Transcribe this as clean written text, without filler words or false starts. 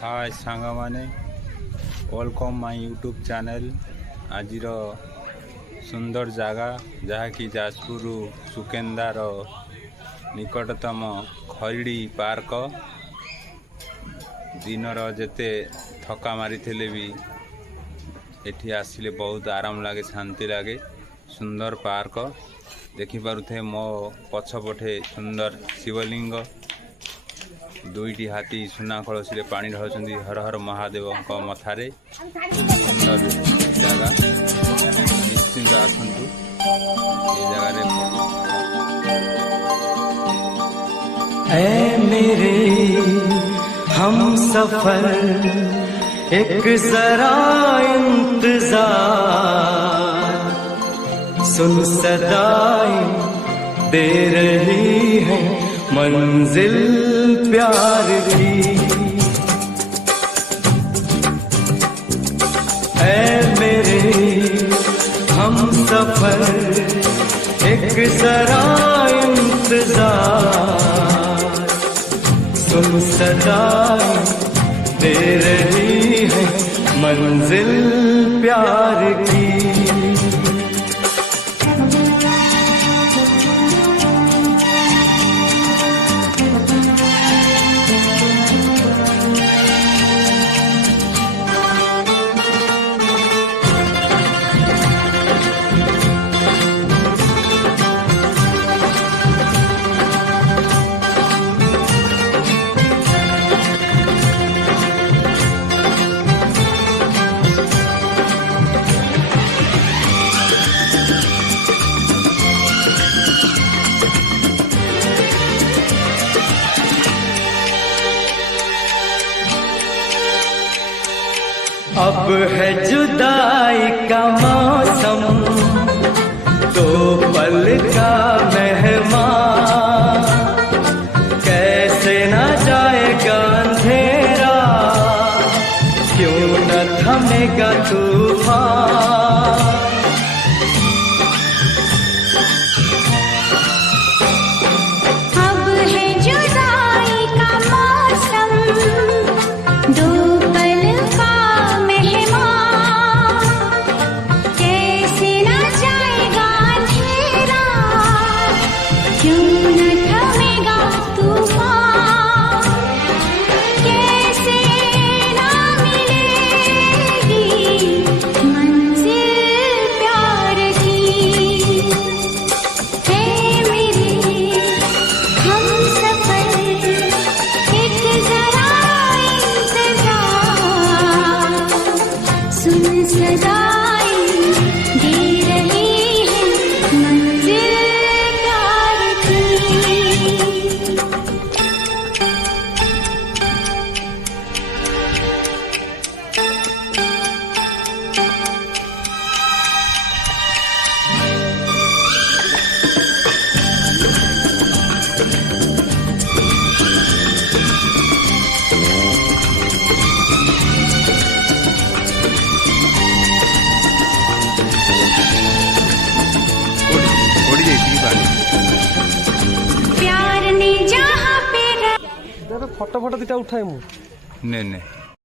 हाय सांग माने welcome my YouTube channel. आज सुंदर जगह जहाँकि जाजपुर सुकेन्दार निकटतम खरीडी पार्क। दिनर जेते थका मारी भी एठी आसिले बहुत आराम लगे, शांति लगे। सुंदर पार्क देखिपे मो पछपटे सुंदर शिवलिंग, दुईटी हाथी सुना कलसी पानी ढालुंट। हर हर महादेव मथारे सुंदर जगह, निश्चिंत आसतु ऐ मेरे हम सफर एक जरा इंतजार, सुन सदाएं दे रही है मंजिल प्यार की। ऐ मेरे हम सफर एक जरा इंतजार, सुन सदाएं दे रही है मंजिल प्यार की। अब है जुदाई का मौसम, दो पल का मेहमान, कैसे न जाएगा अंधेरा, क्यों न थमेगा तूफान। फोटो फोटो दीटा उठाए मु ने